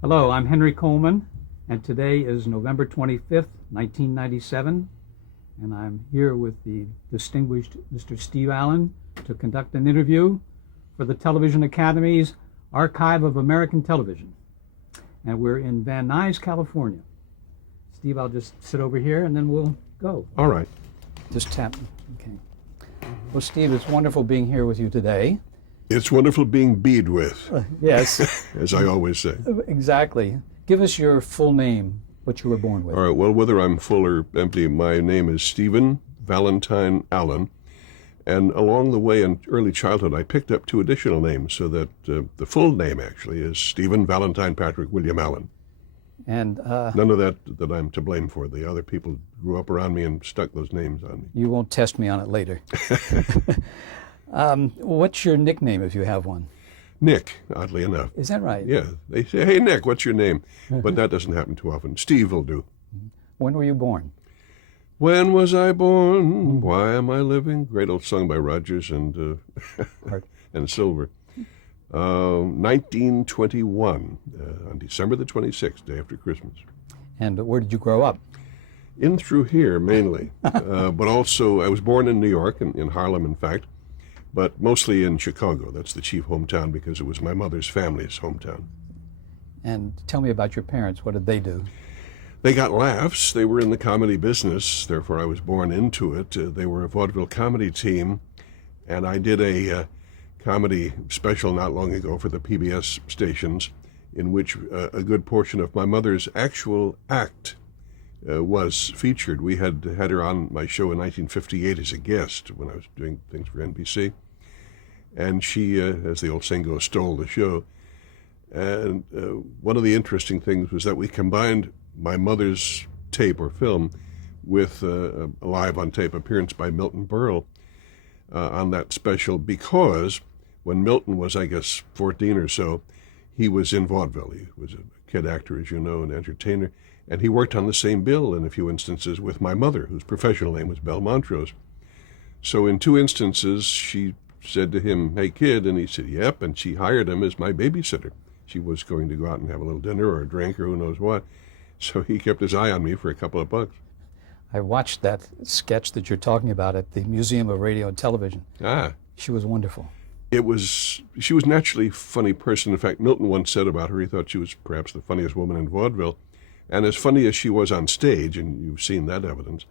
Hello, I'm Henry Coleman, and today is November 25th, 1997, and I'm here with the distinguished Mr. Steve Allen to conduct an interview for the Television Academy's Archive of American Television. And we're in Van Nuys, California. Steve, I'll just sit over here and then we'll go. All right. Just tap. Okay. Well, Steve, it's wonderful being here with you today. It's wonderful being bead with, Yes, as I always say. exactly. Give us your full name, what you were born with. All right, well, whether I'm full or empty, my name is Stephen Valentine Allen. And along the way in early childhood, I picked up two additional names so that the full name actually is Stephen Valentine Patrick William Allen. And None of that I'm to blame for. The other people grew up around me and stuck those names on me. you won't test me on it later. What's your nickname if you have one? Nick, oddly enough. Is that right? Yeah, they say, hey, Nick, what's your name? But that doesn't happen too often. Steve will do. When were you born? When was I born? Why am I living? Great old song by Rogers and and Silver. 1921, on December the 26th, day after Christmas. And where did you grow up? In through here, mainly. But also, I was born in New York, in Harlem, in fact, but mostly in Chicago. That's the chief hometown because it was my mother's family's hometown. And tell me about your parents. What did they do? They got laughs. They were in the comedy business, therefore I was born into it. They were a vaudeville comedy team, and I did a comedy special not long ago for the PBS stations in which a good portion of my mother's actual act was featured. We had her on my show in 1958 as a guest when I was doing things for NBC, and she, as the old saying goes, stole the show. And one of the interesting things was that we combined my mother's tape or film with a live on tape appearance by Milton Berle on that special, because when Milton was, I guess, 14 or so, he was in vaudeville. He was a kid actor, as you know, an entertainer, and he worked on the same bill in a few instances with my mother, whose professional name was Belle Montrose. So in two instances, she said to him, hey, kid, and he said, yep, and she hired him as my babysitter. She was going to go out and have a little dinner or a drink or who knows what. So he kept his eye on me for a couple of bucks. I watched that sketch that you're talking about at the Museum of Radio and Television. Ah. She was wonderful. She was naturally a funny person. In fact, Milton once said about her, he thought she was perhaps the funniest woman in vaudeville. And as funny as she was on stage, and you've seen that evidence,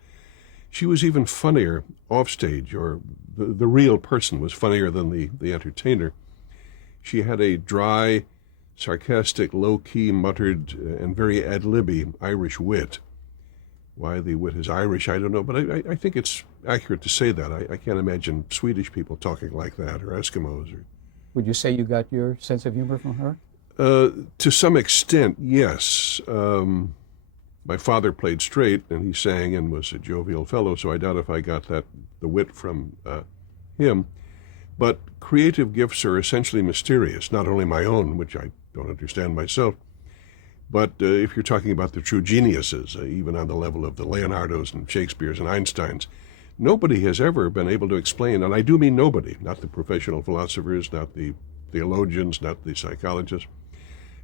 she was even funnier off stage, or the real person was funnier than the entertainer. She had a dry, sarcastic, low-key, muttered, and very ad-libby Irish wit. Why the wit is Irish, I don't know, but I think it's accurate to say that. I can't imagine Swedish people talking like that, or Eskimos. Would you say you got your sense of humor from her? To some extent, yes. My father played straight, and he sang and was a jovial fellow, so I doubt if I got the wit from him. But creative gifts are essentially mysterious, not only my own, which I don't understand myself, but if you're talking about the true geniuses, even on the level of the Leonardos and Shakespeares and Einsteins, nobody has ever been able to explain, and I do mean nobody, not the professional philosophers, not the theologians, not the psychologists,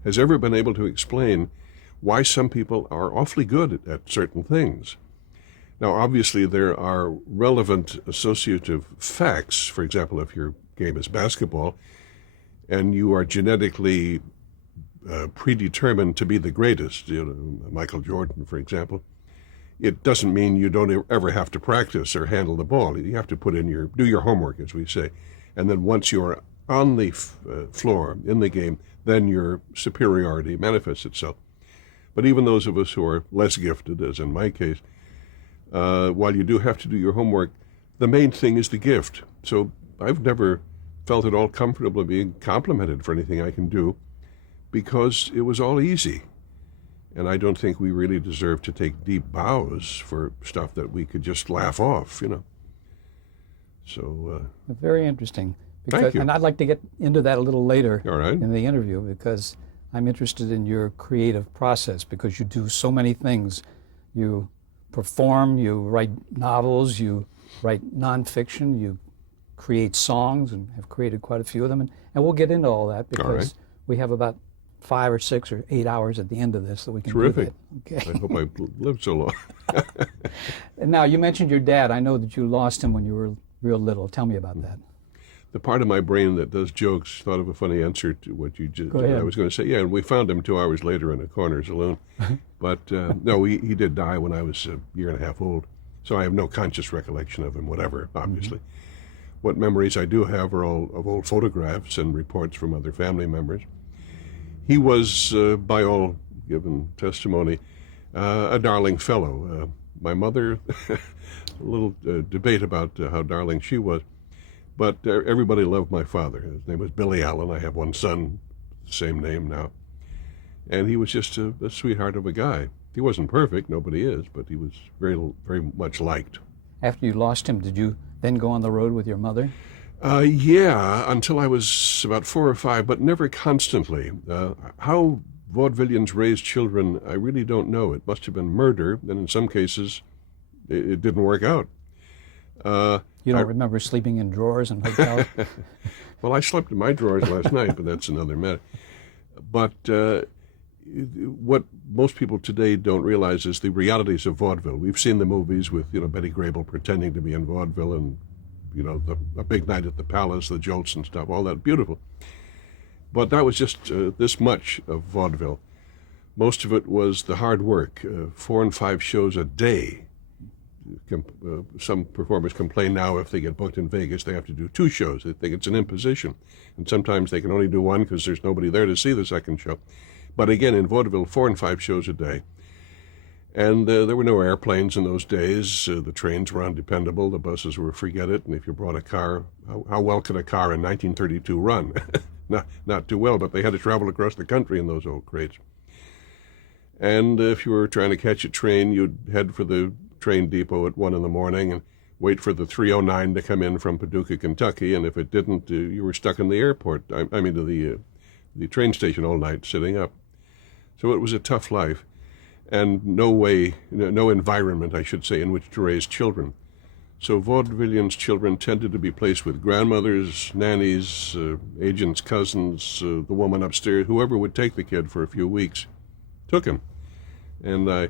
has ever been able to explain why some people are awfully good at certain things. Now, obviously, there are relevant associative facts. For example, if your game is basketball and you are genetically predetermined to be the greatest, Michael Jordan, for example, it doesn't mean you don't ever have to practice or handle the ball. You have to do your homework, as we say. And then once you're on the floor in the game, then your superiority manifests itself. But even those of us who are less gifted, as in my case, while you do have to do your homework, the main thing is the gift. So I've never felt at all comfortable being complimented for anything I can do, because it was all easy. And I don't think we really deserve to take deep bows for stuff that we could just laugh off, So. Very interesting. Thank you. And I'd like to get into that a little later All right. in the interview, because I'm interested in your creative process, because you do so many things. You perform, you write novels, you write nonfiction, you create songs, and have created quite a few of them. And we'll get into all that, because we have about 5 or 6 or 8 hours at the end of this so we can Terrific. do that. Okay. I hope I live so long. And now, you mentioned your dad. I know that you lost him when you were real little. Tell me about that. The part of my brain that does jokes thought of a funny answer to what you just. Go ahead. I was going to say, yeah, and we found him 2 hours later in a corner saloon. But no, he did die when I was a year and a half old. So I have no conscious recollection of him, whatever, obviously. What memories I do have are all of old photographs and reports from other family members. He was, by all given testimony, a darling fellow. My mother, a little debate about how darling she was, but everybody loved my father. His name was Billy Allen. I have one son, same name now. And he was just a sweetheart of a guy. He wasn't perfect, nobody is, but he was very, very much liked. After you lost him, did you then go on the road with your mother? Yeah, until I was about 4 or 5, but never constantly. How vaudevillians raise children, I really don't know. It must have been murder, and in some cases, it didn't work out. You don't remember sleeping in drawers in hotels? Well, I slept in my drawers last night, but that's another matter. But what most people today don't realize is the realities of vaudeville. We've seen the movies with, Betty Grable pretending to be in vaudeville and, A Big Night at the Palace, the jolts and stuff, all that beautiful. But that was just this much of vaudeville. Most of it was the hard work, 4 and 5 shows a day. Some performers complain now if they get booked in Vegas, they have to do 2 shows. They think it's an imposition. And sometimes they can only do 1 because there's nobody there to see the second show. But again, in vaudeville, 4 and 5 shows a day. And there were no airplanes in those days. The trains were undependable. The buses were forget it. And if you brought a car, how well could a car in 1932 run? Not too well, but they had to travel across the country in those old crates. And if you were trying to catch a train, you'd head for the train depot at 1 in the morning and wait for the 309 to come in from Paducah, Kentucky. And if it didn't, you were stuck in the airport. I mean, to the train station all night, sitting up. So it was a tough life, and no environment, I should say, in which to raise children. So vaudevillians' children tended to be placed with grandmothers, nannies, agents' cousins, the woman upstairs, whoever would take the kid for a few weeks, took him. And I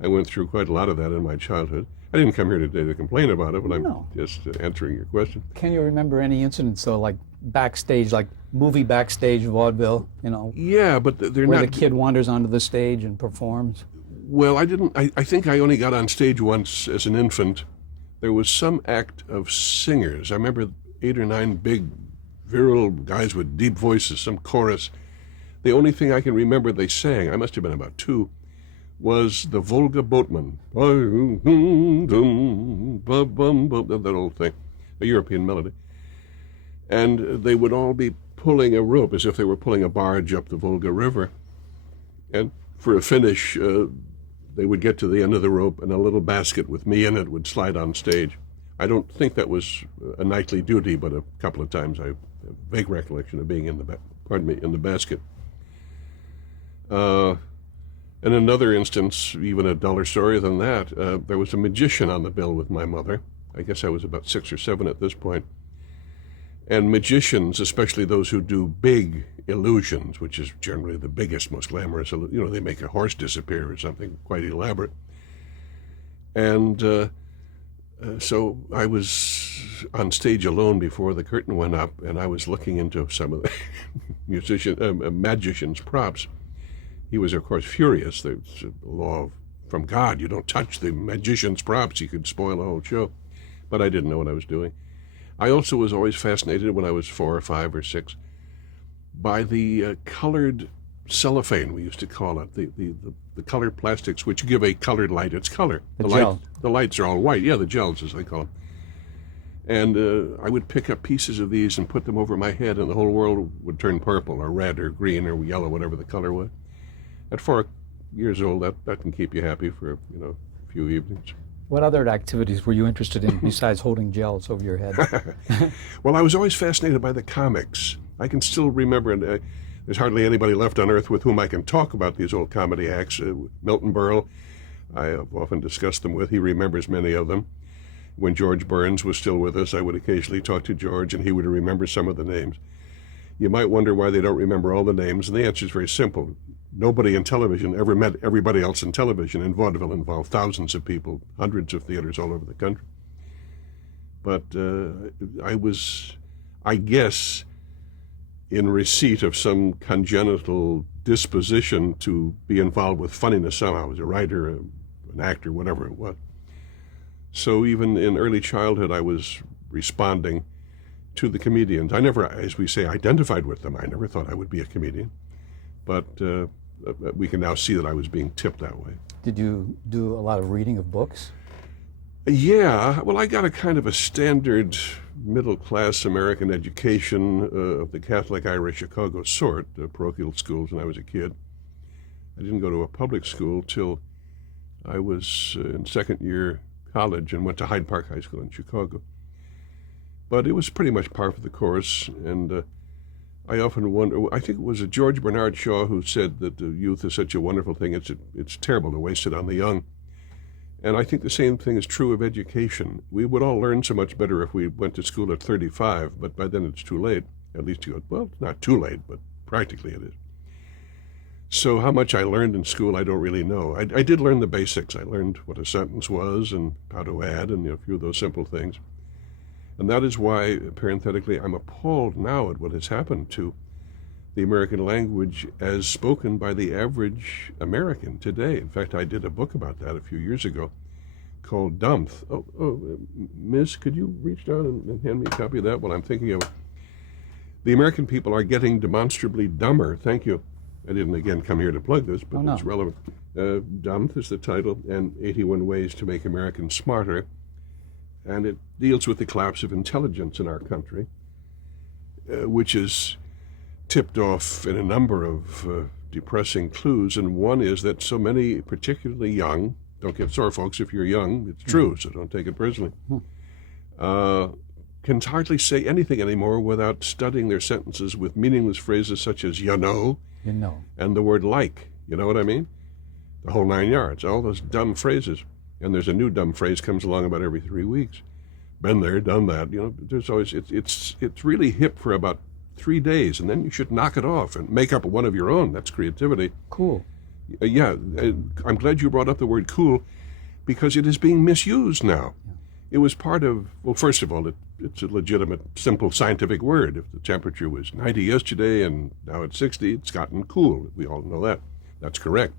went through quite a lot of that in my childhood. I didn't come here today to complain about it, but I'm just answering your question. Can you remember any incidents, though, like backstage, like movie backstage vaudeville, Yeah, but they're where not... the kid wanders onto the stage and performs? Well, I didn't... I think I only got on stage once as an infant. There was some act of singers. I remember 8 or 9 big, virile guys with deep voices, some chorus. The only thing I can remember they sang, I must have been about 2, was the Volga Boatman. That old thing, a European melody. And they would all be pulling a rope as if they were pulling a barge up the Volga River. And for a finish, they would get to the end of the rope and a little basket with me in it would slide on stage. I don't think that was a nightly duty, but a couple of times I have a vague recollection of being in the basket. In another instance, even a duller story than that, there was a magician on the bill with my mother. I guess I was about 6 or 7 at this point. And magicians, especially those who do big illusions, which is generally the biggest, most glamorous, they make a horse disappear or something quite elaborate. And so I was on stage alone before the curtain went up, and I was looking into some of the magician's props. He was, of course, furious. There's a law from God. You don't touch the magician's props. You could spoil the whole show. But I didn't know what I was doing. I also was always fascinated when I was 4 or 5 or 6 by the colored cellophane, we used to call it, the colored plastics, which give a colored light its color. The lights are all white. Yeah, the gels, as they call them. And I would pick up pieces of these and put them over my head, and the whole world would turn purple or red or green or yellow, whatever the color was. At 4 years old, that can keep you happy for a few evenings. What other activities were you interested in besides holding gels over your head? Well, I was always fascinated by the comics. I can still remember, and there's hardly anybody left on earth with whom I can talk about these old comedy acts. Milton Berle, I have often discussed them with. He remembers many of them. When George Burns was still with us, I would occasionally talk to George, and he would remember some of the names. You might wonder why they don't remember all the names, and the answer is very simple. Nobody in television ever met everybody else in television, and vaudeville involved thousands of people, hundreds of theaters all over the country. But I was, I guess, in receipt of some congenital disposition to be involved with funniness somehow. I was a writer, an actor, whatever it was. So even in early childhood, I was responding to the comedians. I never, as we say, identified with them. I never thought I would be a comedian. But we can now see that I was being tipped that way. Did you do a lot of reading of books? Yeah, well, I got a kind of a standard middle-class American education of the Catholic Irish Chicago sort, parochial schools when I was a kid. I didn't go to a public school till I was in second year college and went to Hyde Park High School in Chicago. But it was pretty much par for the course, and I often wonder, I think it was George Bernard Shaw who said that the youth is such a wonderful thing, it's terrible to waste it on the young. And I think the same thing is true of education. We would all learn so much better if we went to school at 35, but by then it's too late. At least you go, well, it's not too late, but practically it is. So how much I learned in school, I don't really know. I did learn the basics. I learned what a sentence was and how to add and a few of those simple things. And that is why, parenthetically, I'm appalled now at what has happened to the American language as spoken by the average American today. In fact, I did a book about that a few years ago called Dumph. Miss, could you reach down and hand me a copy of that while I'm thinking of it? The American people are getting demonstrably dumber. Thank you. I didn't, again, come here to plug this, but it's relevant. Dumph is the title, and 81 Ways to Make Americans Smarter. And it deals with the collapse of intelligence in our country, which is tipped off in a number of depressing clues, and one is that so many, particularly young, don't get sore, folks, if you're young, it's true, so don't take it personally, can hardly say anything anymore without studying their sentences with meaningless phrases such as you know, and the word like, you know what I mean? The whole 9 yards, all those dumb phrases. And there's a new dumb phrase comes along about every 3 weeks. Been there, done that. There's always, it's really hip for about 3 days, and then you should knock it off and make up one of your own. That's creativity. Cool. Yeah, I'm glad you brought up the word cool, because it is being misused now. Yeah. It was part of, well, first of all, it's a legitimate, simple scientific word. If the temperature was 90 yesterday and now it's 60, it's gotten cool. We all know that. That's correct.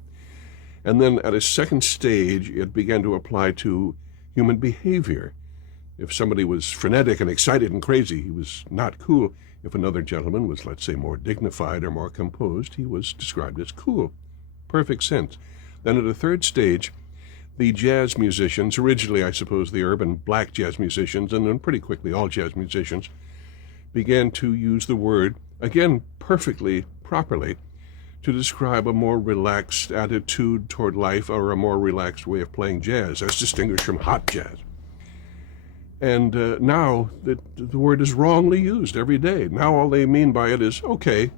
And then at a second stage, it began to apply to human behavior. If somebody was frenetic and excited and crazy, he was not cool. If another gentleman was, let's say, more dignified or more composed, he was described as cool. Perfect sense. Then at a third stage, the jazz musicians, originally I suppose the urban black jazz musicians, and then pretty quickly all jazz musicians, began to use the word, again perfectly, properly, to describe a more relaxed attitude toward life or a more relaxed way of playing jazz, as distinguished from hot jazz. And now the word is wrongly used every day. Now all they mean by it is okay.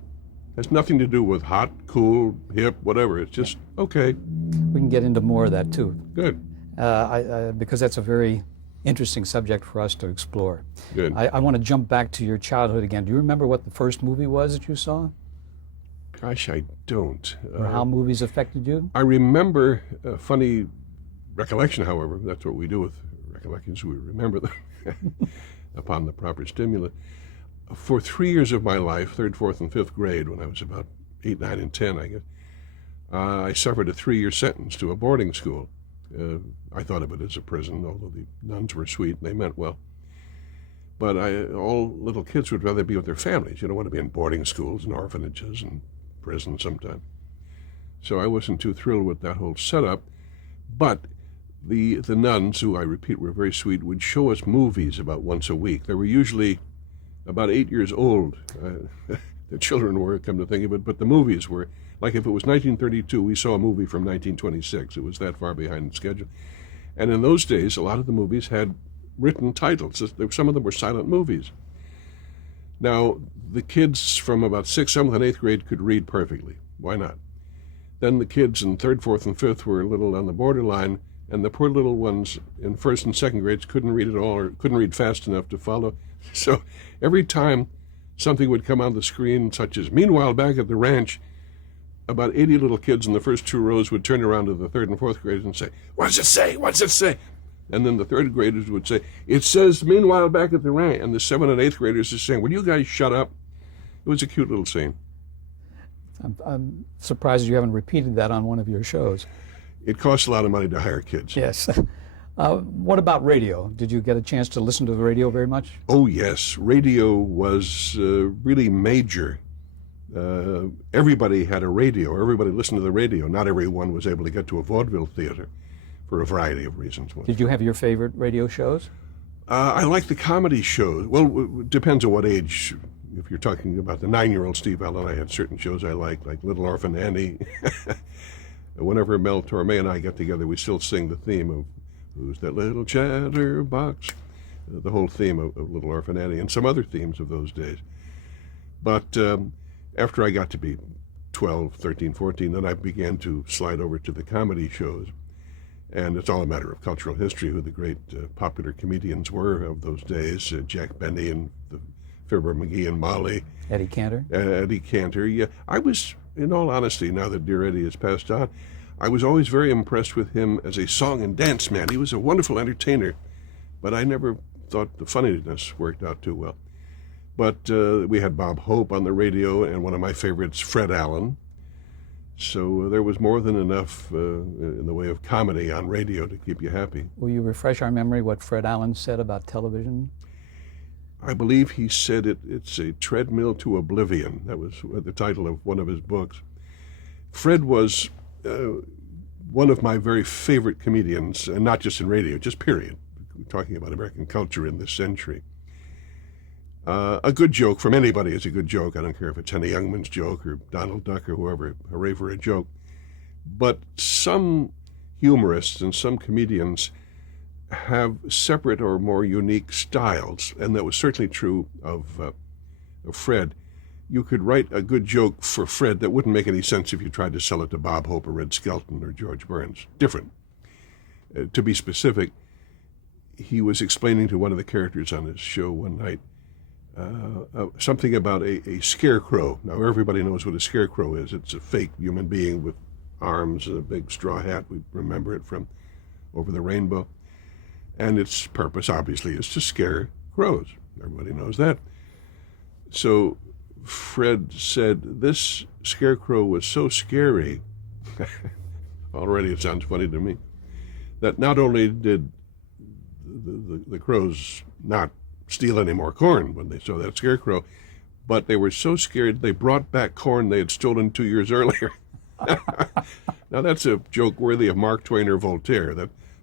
Has nothing to do with hot, cool, hip, whatever. It's just okay. We can get into more of that too. Good. Because that's a very interesting subject for us to explore. Good. I want to jump back to your childhood again. Do you remember what the first movie was that you saw? Gosh, I don't. Or how movies affected you? I remember a funny recollection, however. That's what we do with recollections. We remember them upon the proper stimulus. For 3 years of my life, third, fourth, and fifth grade, when I was about 8, 9, and 10, I guess, I suffered a 3-year sentence to a boarding school. I thought of it as a prison, although the nuns were sweet and they meant well. But all little kids would rather be with their families. You don't want to be in boarding schools and orphanages and prison sometimes. So I wasn't too thrilled with that whole setup. But the nuns, who I repeat were very sweet, would show us movies about once a week. They were usually about 8 years old. The children were, come to think of it, but the movies were, like if it was 1932, we saw a movie from 1926. It was that far behind the schedule. And in those days, a lot of the movies had written titles. Some of them were silent movies. Now, the kids from about 6th, 7th, and 8th grade could read perfectly. Why not? Then the kids in 3rd, 4th, and 5th were a little on the borderline, and the poor little ones in 1st and 2nd grades couldn't read at all or couldn't read fast enough to follow. So every time something would come on the screen, such as, "Meanwhile, back at the ranch," about 80 little kids in the first two rows would turn around to the third and fourth graders and say, "What's it say? What's it say?" And then the third graders would say, "It says, meanwhile, back at the ranch." And the seventh and eighth graders are saying, "Will you guys shut up?" It was a cute little scene. I'm surprised you haven't repeated that on one of your shows. It costs a lot of money to hire kids. Yes. What about radio? Did you get a chance to listen to the radio very much? Oh, yes. Radio was really major. Everybody had a radio. Everybody listened to the radio. Not everyone was able to get to a vaudeville theater for a variety of reasons. Did you have your favorite radio shows? I like the comedy shows. Well, it depends on what age. If you're talking about the 9-year-old Steve Allen, I had certain shows I liked, like Little Orphan Annie. Whenever Mel Torme and I get together, we still sing the theme of "Who's That Little Chatterbox?" The whole theme of Little Orphan Annie and some other themes of those days. But after I got to be 12, 13, 14, then I began to slide over to the comedy shows. And it's all a matter of cultural history who the great popular comedians were of those days. Jack Benny and the Fibber McGee and Molly. Eddie Cantor? Eddie Cantor, yeah. I was, in all honesty, now that dear Eddie has passed on, I was always very impressed with him as a song and dance man. He was a wonderful entertainer, but I never thought the funniness worked out too well. But we had Bob Hope on the radio, and one of my favorites, Fred Allen. So there was more than enough in the way of comedy on radio to keep you happy. Will you refresh our memory what Fred Allen said about television? I believe he said it's a treadmill to oblivion. That was the title of one of his books. Fred was one of my very favorite comedians, and not just in radio, just period. We're talking about American culture in this century. A good joke from anybody is a good joke. I don't care if it's Henny Youngman's joke or Donald Duck or whoever. Hooray for a joke. But some humorists and some comedians have separate or more unique styles, and that was certainly true of Fred. You could write a good joke for Fred that wouldn't make any sense if you tried to sell it to Bob Hope or Red Skelton or George Burns. Different. To be specific, he was explaining to one of the characters on his show one night something about a scarecrow. Now, everybody knows what a scarecrow is. It's a fake human being with arms and a big straw hat. We remember it from Over the Rainbow. And its purpose, obviously, is to scare crows. Everybody knows that. So Fred said, this scarecrow was so scary, already it sounds funny to me, that not only did the crows not steal any more corn when they saw that scarecrow, but they were so scared they brought back corn they had stolen 2 years earlier. Now that's a joke worthy of Mark Twain or Voltaire.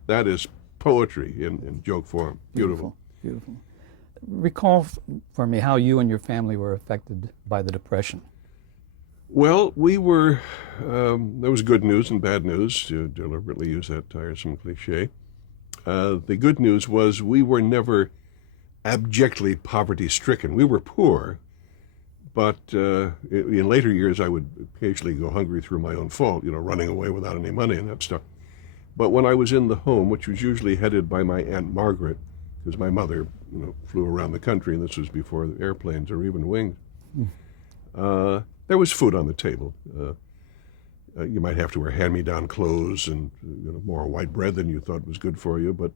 That is poetry in joke form. Beautiful. Beautiful. Recall for me how you and your family were affected by the Depression. Well, we were, there was good news and bad news, to deliberately use that tiresome cliche. The good news was we were never abjectly poverty-stricken. We were poor, but in later years I would occasionally go hungry through my own fault, running away without any money and that stuff. But when I was in the home, which was usually headed by my Aunt Margaret, because my mother, flew around the country, and this was before the airplanes or even wings, there was food on the table. You might have to wear hand-me-down clothes and more white bread than you thought was good for you, but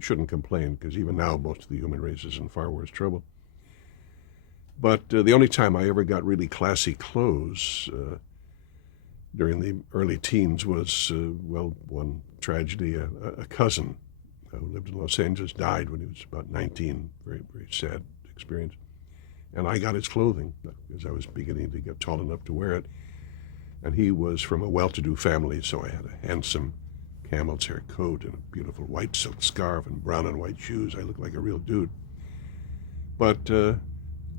shouldn't complain, because even now most of the human race is in far worse trouble. But the only time I ever got really classy clothes during the early teens was, one tragedy. A cousin who lived in Los Angeles died when he was about 19. Very, very sad experience. And I got his clothing because I was beginning to get tall enough to wear it. And he was from a well-to-do family, so I had a handsome camel's hair coat and a beautiful white silk scarf and brown and white shoes. I looked like a real dude. But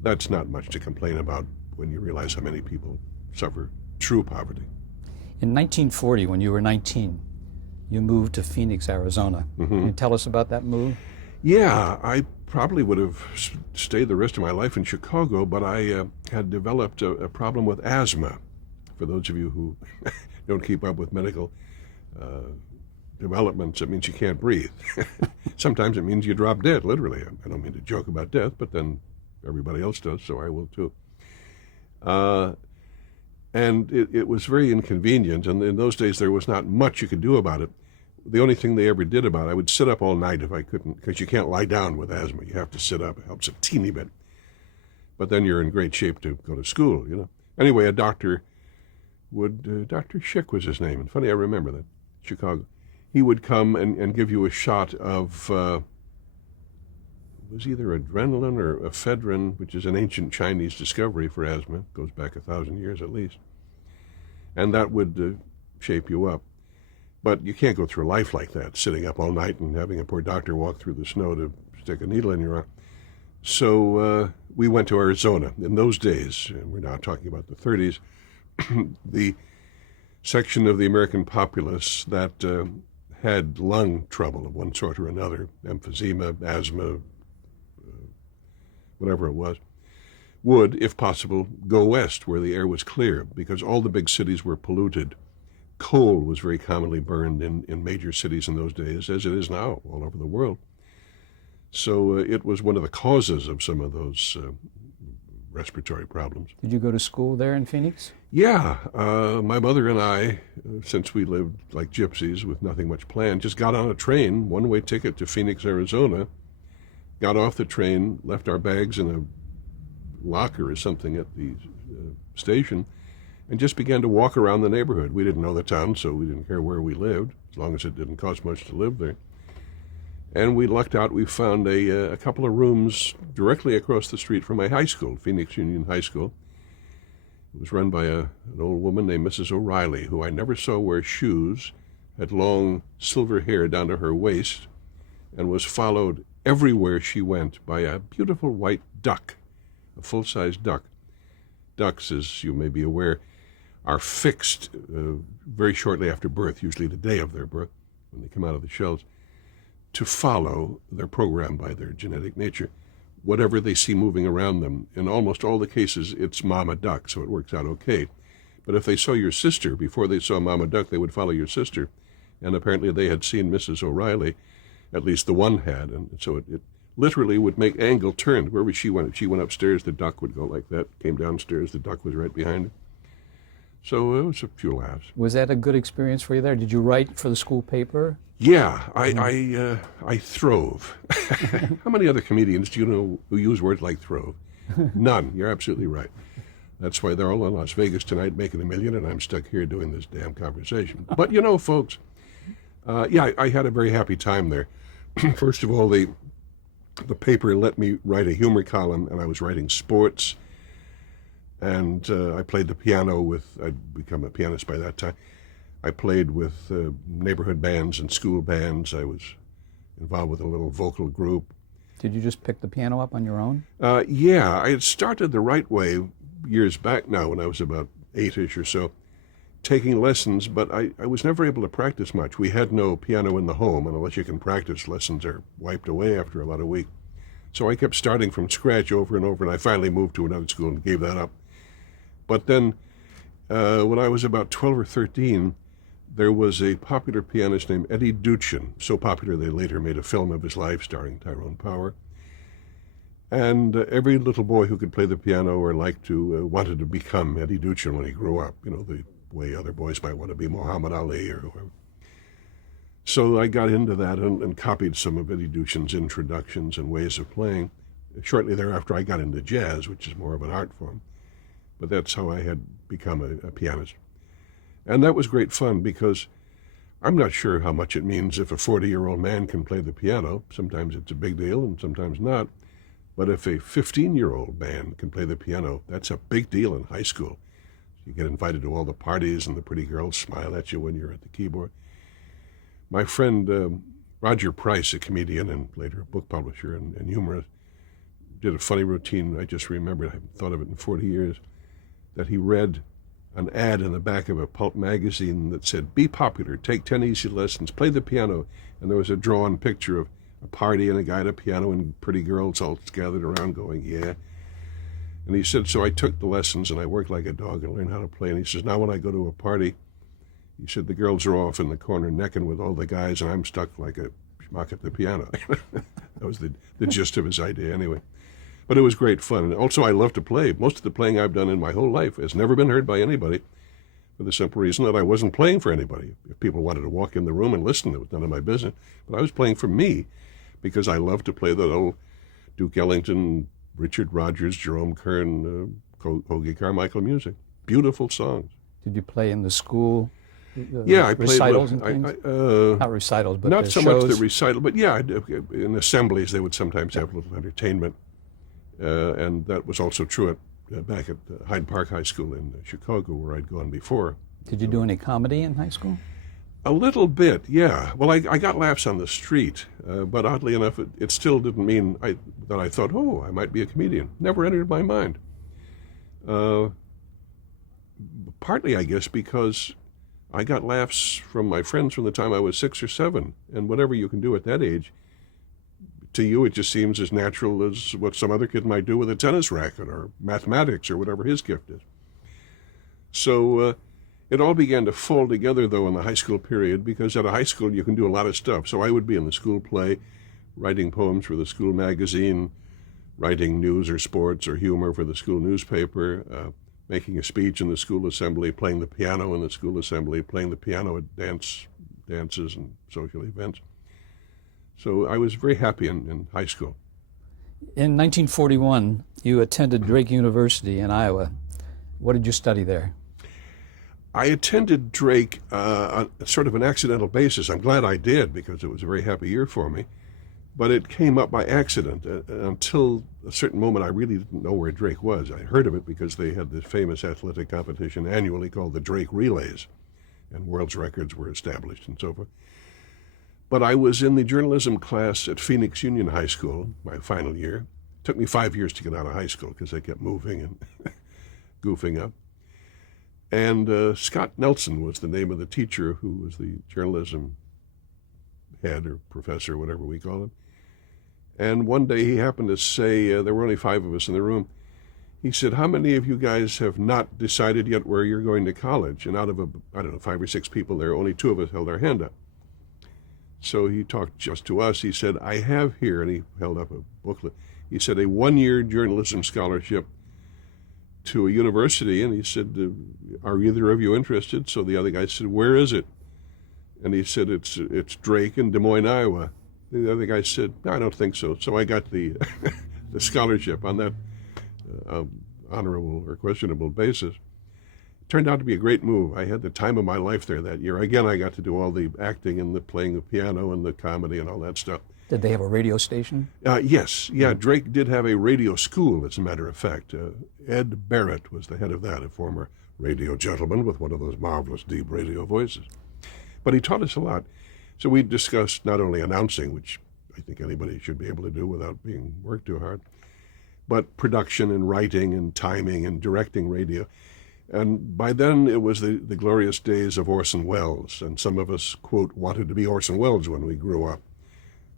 that's not much to complain about when you realize how many people suffer true poverty. In 1940, when you were 19, you moved to Phoenix, Arizona. Mm-hmm. Can you tell us about that move? Yeah, I probably would have stayed the rest of my life in Chicago, but I had developed a problem with asthma. For those of you who don't keep up with medical developments, it means you can't breathe. Sometimes it means you drop dead, literally. I don't mean to joke about death, but then everybody else does, so I will too. And it was very inconvenient, and in those days there was not much you could do about it. The only thing they ever did about it, I would sit up all night if I couldn't, because you can't lie down with asthma. You have to sit up. It helps a teeny bit. But then you're in great shape to go to school, you know. Anyway, a doctor would, Dr. Schick was his name, and funny, I remember that, Chicago. He would come and give you a shot of, it was either adrenaline or ephedrine, which is an ancient Chinese discovery for asthma, goes back 1,000 years at least. And that would shape you up. But you can't go through life like that, sitting up all night and having a poor doctor walk through the snow to stick a needle in your arm. So we went to Arizona. In those days, and we're now talking about the 30s, the section of the American populace that had lung trouble of one sort or another, emphysema, asthma, whatever it was, would, if possible, go west where the air was clear, because all the big cities were polluted. Coal was very commonly burned in major cities in those days, as it is now all over the world. So it was one of the causes of some of those respiratory problems. Did you go to school there in Phoenix? Yeah, my mother and I, since we lived like gypsies with nothing much planned, just got on a train, one-way ticket to Phoenix, Arizona, got off the train, left our bags in a locker or something at the station, and just began to walk around the neighborhood. We didn't know the town, so we didn't care where we lived, as long as it didn't cost much to live there. And we lucked out. We found a couple of rooms directly across the street from my high school, Phoenix Union High School. It was run by an old woman named Mrs. O'Reilly, who I never saw wear shoes, had long silver hair down to her waist, and was followed everywhere she went by a beautiful white duck, a full-size duck. Ducks, as you may be aware, are fixed very shortly after birth, usually the day of their birth, when they come out of the shells, to follow. They're programmed by their genetic nature, whatever they see moving around them. In almost all the cases, it's Mama Duck, so it works out okay. But if they saw your sister before they saw Mama Duck, they would follow your sister. And apparently they had seen Mrs. O'Reilly, at least the one had, and so it literally would make angle turns. Wherever she went, if she went upstairs, the duck would go like that. Came downstairs, the duck was right behind her. So it was a few laughs. Was that a good experience for you there? Did you write for the school paper? Yeah, I throve. How many other comedians do you know who use words like throve? None. You're absolutely right. That's why they're all in Las Vegas tonight making $1 million, and I'm stuck here doing this damn conversation. But you know, folks, I had a very happy time there. First of all, the paper let me write a humor column, and I was writing sports. And I played the piano I'd become a pianist by that time. I played with neighborhood bands and school bands. I was involved with a little vocal group. Did you just pick the piano up on your own? Yeah, I had started the right way years back now when I was about 8-ish or so, taking lessons, but I was never able to practice much. We had no piano in the home, and unless you can practice, lessons are wiped away after about a week. So I kept starting from scratch over and over, and I finally moved to another school and gave that up. But then, when I was about 12 or 13, there was a popular pianist named Eddie Duchin, so popular they later made a film of his life starring Tyrone Power. And every little boy who could play the piano or liked to wanted to become Eddie Duchin when he grew up, you know, the way other boys might want to be Muhammad Ali or whoever. So I got into that and copied some of Eddie Duchin's introductions and ways of playing. Shortly thereafter, I got into jazz, which is more of an art form. But that's how I had become a pianist. And that was great fun because I'm not sure how much it means if a 40-year-old man can play the piano. Sometimes it's a big deal and sometimes not. But if a 15-year-old man can play the piano, that's a big deal in high school. You get invited to all the parties and the pretty girls smile at you when you're at the keyboard. My friend Roger Price, a comedian and later a book publisher and humorist, did a funny routine. I just remembered, I haven't thought of it in 40 years. That he read an ad in the back of a pulp magazine that said, "Be popular, take 10 easy lessons, play the piano." And there was a drawn picture of a party and a guy at a piano and pretty girls all gathered around going, yeah. And he said, so I took the lessons and I worked like a dog and learned how to play. And he says, now when I go to a party, he said, the girls are off in the corner necking with all the guys and I'm stuck like a schmuck at the piano. That was the gist of his idea anyway. But it was great fun. And also, I love to play. Most of the playing I've done in my whole life has never been heard by anybody, for the simple reason that I wasn't playing for anybody. If people wanted to walk in the room and listen, it was none of my business. But I was playing for me because I love to play that old Duke Ellington, Richard Rodgers, Jerome Kern, Hoagie Carmichael music. Beautiful songs. Did you play in the school? Yeah, I played recitals and things? not Not recitals, but the so shows. much the recital, but yeah, in assemblies they would sometimes have a little entertainment, and that was also true back at Hyde Park High School in Chicago, where I'd gone before. Did you do any comedy in high school? A little bit, yeah. Well, I got laughs on the street, but oddly enough, it still didn't mean that I thought, oh, I might be a comedian. Never entered my mind. Partly, I guess, because I got laughs from my friends from the time I was 6 or 7, and whatever you can do at that age, to you it just seems as natural as what some other kid might do with a tennis racket or mathematics or whatever his gift is. So it all began to fall together, though, in the high school period, because at a high school you can do a lot of stuff. So I would be in the school play, writing poems for the school magazine, writing news or sports or humor for the school newspaper, making a speech in the school assembly, playing the piano in the school assembly, playing the piano at dances and social events. So I was very happy in high school. In 1941, you attended Drake University in Iowa. What did you study there? I attended Drake on sort of an accidental basis. I'm glad I did, because it was a very happy year for me. But it came up by accident. Until a certain moment, I really didn't know where Drake was. I heard of it because they had this famous athletic competition annually called the Drake Relays, and world's records were established and so forth. But I was in the journalism class at Phoenix Union High School, my final year. It took me 5 years to get out of high school because I kept moving and goofing up. And Scott Nelson was the name of the teacher who was the journalism head or professor, whatever we call him. And one day he happened to say, there were only 5 of us in the room, he said, how many of you guys have not decided yet where you're going to college? And out of, 5 or 6 people there, only 2 of us held our hand up. So he talked just to us. He said, I have here, and he held up a booklet, he said, a 1-year journalism scholarship to a university. And he said, are either of you interested? So the other guy said, where is it? And he said, it's Drake in Des Moines, Iowa. The other guy said, no, I don't think so. So I got the the scholarship on that honorable or questionable basis. It turned out to be a great move. I had the time of my life there that year. Again, I got to do all the acting and the playing the piano and the comedy and all that stuff. Did they have a radio station? Yes. Yeah, Drake did have a radio school, as a matter of fact. Ed Barrett was the head of that, a former radio gentleman with one of those marvelous deep radio voices. But he taught us a lot. So we discussed not only announcing, which I think anybody should be able to do without being worked too hard, but production and writing and timing and directing radio. And by then it was the glorious days of Orson Welles, and some of us, quote, wanted to be Orson Welles when we grew up.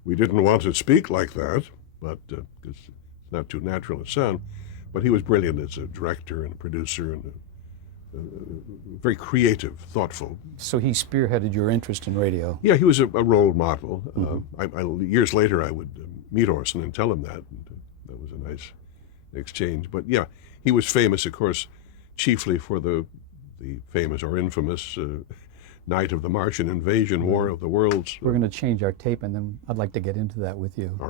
We didn't want to speak like that, but because it's not too natural a sound, but he was brilliant as a director and a producer and very creative, thoughtful. So he spearheaded your interest in radio. Yeah, he was a role model. Years later, I would meet Orson and tell him that. And, that was a nice exchange. But yeah, he was famous, of course, chiefly for the famous or infamous Night of the Martian Invasion, War of the Worlds. We're going to change our tape, and then I'd like to get into that with you.